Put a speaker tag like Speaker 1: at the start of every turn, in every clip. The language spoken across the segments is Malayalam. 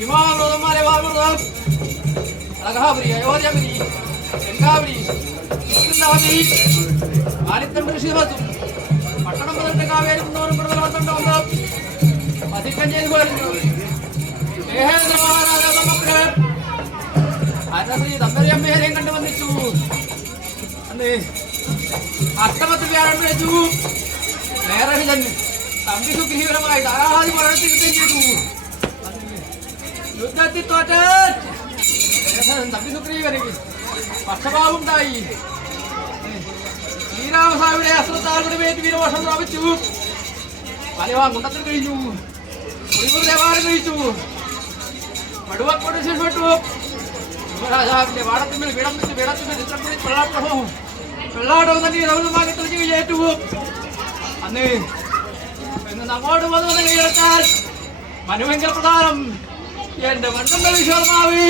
Speaker 1: ഹിമാമൃതന്മാരെ വാമൃതം അളകാപുരി അയോധ്യാപുരി ഗംഗാപുരി കൃഷ്ണാവതി ആലിത്തണ്ട് ഋഷിവസും പട്ടണം മുതൽ കാവേരി കുന്നോറും കൂടുതൽ പന്ത്രണ്ട് വന്ന് പതിക്കം ചെയ്തു പോരുന്നു ദേഹേന്ദ്ര മഹാരാജ നമുക്ക് അന്നശ്രീ തമ്പരയമ്മേരെയും കണ്ടു വന്നിച്ചു അന്ന് അഷ്ടമത്തിൽ വ്യാഴം വെച്ചു. നേരെ തന്നെ തമ്പി സുഗ്രീവരമായി ധാരാളം മരണത്തിൽ ചെയ്തു. യുദ്ധത്തിൽ തോറ്റ തമ്പി സുഗ്രീവന് പക്ഷപാവുണ്ടായി ശ്രീരാമസ്വാമിയുടെ അസ്ത്രത്താൽ വിടുവേറ്റ് വീരമോഷം പ്രാപിച്ചു. മലവാൻ കുണ്ടത്തിൽ കഴിഞ്ഞു കുടിയൂർ ദേവാലയം കഴിച്ചു. മടുവക്കോട് ശേഷപ്പെട്ടു യുവരാജാവിന്റെ വാടത്തിന്മേൽ വീടം വെച്ച് വീടത്തിന്മേൽ ചിത്രത്തിൽ വെള്ളാട്ടവും വെള്ളാട്ടവും തന്നെ രൗദ്രമാക്കി തെളിഞ്ഞു വിജയിച്ചു അന്ന് എന്ന് നമ്മോട് വന്നു കൈയെടുത്താൽ മനുവെങ്കിൽ പ്രധാനം. എന്റെ മണ്ണമ്പലി ശർമാവി.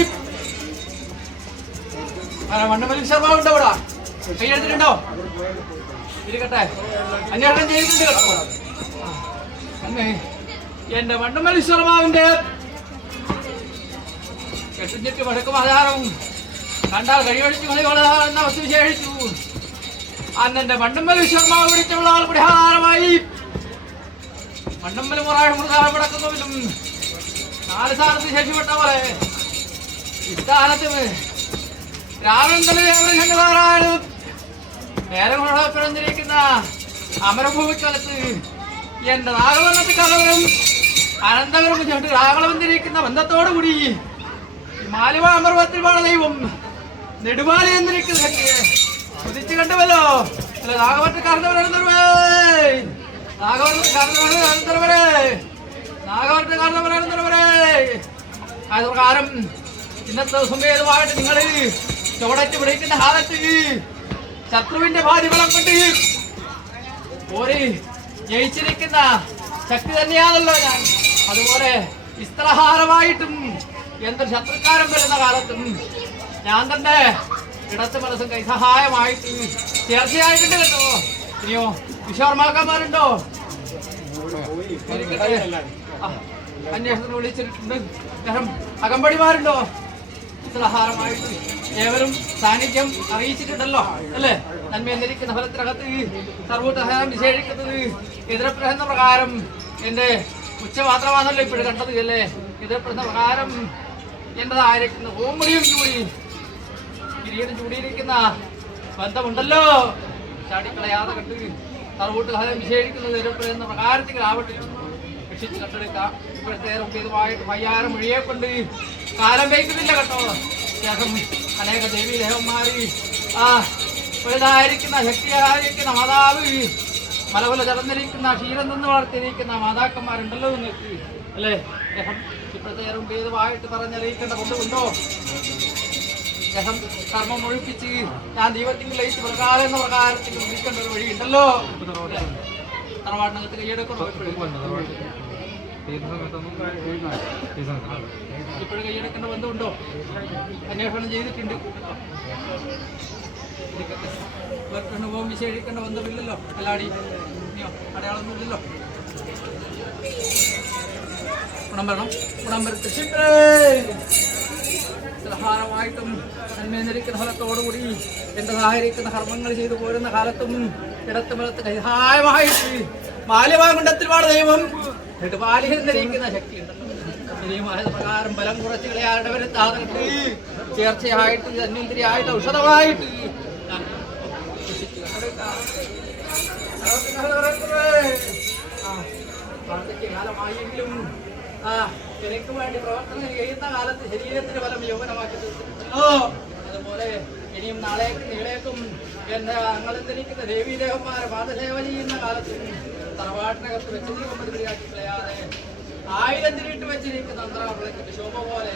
Speaker 1: മണ്ണമ്പലി ശർമാവ് ഉണ്ടോ ഇവിടെ? കൈയെടുത്തിട്ടുണ്ടോ ഇരിക്കട്ടെ. അന്വേഷണം ചെയ്തിട്ടുണ്ട് കേട്ടോ. എന്റെ മണ്ണമ്പലി ശർമാവിന്റെ കെട്ടിഞ്ഞിട്ട് വടക്കും ആധാരവും കണ്ടാൽ കഴിവഴിച്ചു വിശേഷിച്ചു അന്നെന്റെ മണ്ണമ്പലി ശർമാവ് പിടിച്ചുള്ള ആൾ പരിഹാരമായി. മണ്ണമ്പലം മൃഗാരം കിടക്കുന്നതിലും നാല് സ്ഥാനത്ത് ശേഷിപ്പെട്ട പോലെ ഇസ്ഥാനത്ത് രാമേന്ദ്രനാരായണ നേരം പിറന്നിരിക്കുന്ന അമരഭൂമിക്കാലത്ത് എന്റെ നാഗവർണത്തെ കലവരും അനന്തവരും ചെണ്ട് രാഗളവന്തിരിക്കുന്ന ബന്ധത്തോടുകൂടി മാലിവ അമർവത്തിൽ വാഴ ദൈവം നെടുമാലി എന്നിരിക്കുന്ന കുതിച്ചു കണ്ടുവല്ലോ. അല്ല നാഗവറ്റ് കാരണവരെ നാഗവറ്റ് കാരണവരെ നാഗവറ്റ് അത് പ്രകാരം ഇന്നത്തെ ദിവസം ഏതുമായിട്ട് നിങ്ങൾ ചുവടറ്റ് പിടിക്കുന്ന കാലത്ത് ശത്രുവിന്റെ ഭാര്യബലം കൊണ്ട് ഒരു ജയിച്ചിരിക്കുന്ന ശക്തി തന്നെയാണല്ലോ ഞാൻ. അതുപോലെ ഇസ്ത്രഹാരമായിട്ടും എന്തൊരു ശത്രുക്കാരൻ വരുന്ന കാലത്തും ഞാൻ തന്നെ ഇടത്ത് മനസ്സും കൈസഹായമായിട്ട് തീർച്ചയായിട്ടുണ്ട് കേട്ടോ. ഇനിയോ വിശ്വർമാക്കന്മാരുണ്ടോ അന്വേഷണത്തിന് വിളിച്ചിട്ടുണ്ട്. അദ്ദേഹം അകമ്പടിമാരുണ്ടോ? സലഹാരമായിട്ട് ഏവരും സാന്നിധ്യം അറിയിച്ചിട്ടുണ്ടല്ലോ അല്ലേ? നന്മ എന്നിരിക്കുന്ന ഫലത്തിനകത്ത് സർവോത്തഹാരം നിഷേധിക്കുന്നത് എതിരപ്രഹന്ന പ്രകാരം എന്റെ ഉച്ച മാത്രമാണല്ലോ ഇപ്പോഴും കണ്ടത് അല്ലേ? എതിരപ്രഹന്ന പ്രകാരം എന്റേതായിരിക്കുന്ന. ഓമറിയും ചൂടി കിരീടം ചൂടിയിരിക്കുന്ന ബന്ധമുണ്ടല്ലോ. ചാടിക്കളയാതെ കണ്ട് സർവോട്ടഹാരം നിഷേധിക്കുന്നത് പ്രകാരത്തിൽ ആവട്ടെ രക്ഷിച്ച് കണ്ടെടുക്കാം ഇപ്പോഴത്തെ ഇതുമായിട്ട് പയ്യാരം മൊഴിയെ കൊണ്ട് കാലം വയ്ക്കുന്നില്ല കേട്ടോ. അദ്ദേഹം അനേക ദേവി ദേവന്മാര് ആ വലുതായിരിക്കുന്ന ശക്തിയായിരിക്കുന്ന മാതാവ് മലപോലെ ചടന്നിരിക്കുന്ന ക്ഷീരം നിന്ന് വളർത്തിയിരിക്കുന്ന മാതാക്കന്മാരുണ്ടല്ലോ നിങ്ങൾക്ക്. അല്ലേ? അദ്ദേഹം ഇപ്പോഴത്തെ ഇതുമായിട്ട് പറഞ്ഞറിയിക്കേണ്ട കൊണ്ടുണ്ടോ അദ്ദേഹം കർമ്മം ഒഴിപ്പിച്ച് ഞാൻ ദൈവത്തിന്റെ ലയിച്ച് പ്രകാരം എന്ന പ്രകാരത്തിൽ വിളിക്കേണ്ട ഒരു വഴി ഉണ്ടല്ലോ തറവാട്ടിനകത്ത് കൈയെടുക്കണോ ഇപ്പോഴും കൈയെടുക്കേണ്ട ബന്ധമുണ്ടോ അന്വേഷണം ചെയ്തിട്ടുണ്ട് ഇവർക്ക് അനുഭവം വിശേഷിക്കേണ്ട ബന്ധമില്ലല്ലോ അല്ലാടി ഇനിയോ അടയാളമൊന്നുമില്ലല്ലോ ഗുണം വരണം ഗുണം വരത്തിട്ട് സഹാരമായിട്ടും നന്മേന്നിരിക്കുന്ന ഫലത്തോടുകൂടി എന്റേതായിരിക്കുന്ന കർമ്മങ്ങൾ ചെയ്തു പോരുന്ന കാലത്തും ഇടത്തുമിടത്ത് സഹായമായിട്ട് മാല്യവാകുണ്ടത്തിൽ പാട് ദൈവം ഇനിയുമായത് പ്രകാരം ബലം കുറച്ച് കളയാരുടെ വരുത്താതെ ചേർച്ചയായിട്ട് ധന്വന്തിരിയായിട്ട് ഔഷധമായിട്ട് കാലമായെങ്കിലും ആ എനിക്ക് വേണ്ടി പ്രവർത്തനം ചെയ്യുന്ന കാലത്ത് ശരീരത്തിന് ഫലം യൗവനമാക്കി അതുപോലെ ഇനിയും നാളേക്കും നീളേക്കും എന്റെ അങ്ങളെന്തിരിക്കുന്ന ദേവീദേവന്മാരെ പാദസേവ ചെയ്യുന്ന തറവാട്ടിനകത്ത് വെച്ച് ജീവൻ കളയാതെ ആയിരം തിരിയിട്ട് വെച്ചിരിക്കുന്ന അന്തരാവിളക്കിന്റെ ശോഭ പോലെ.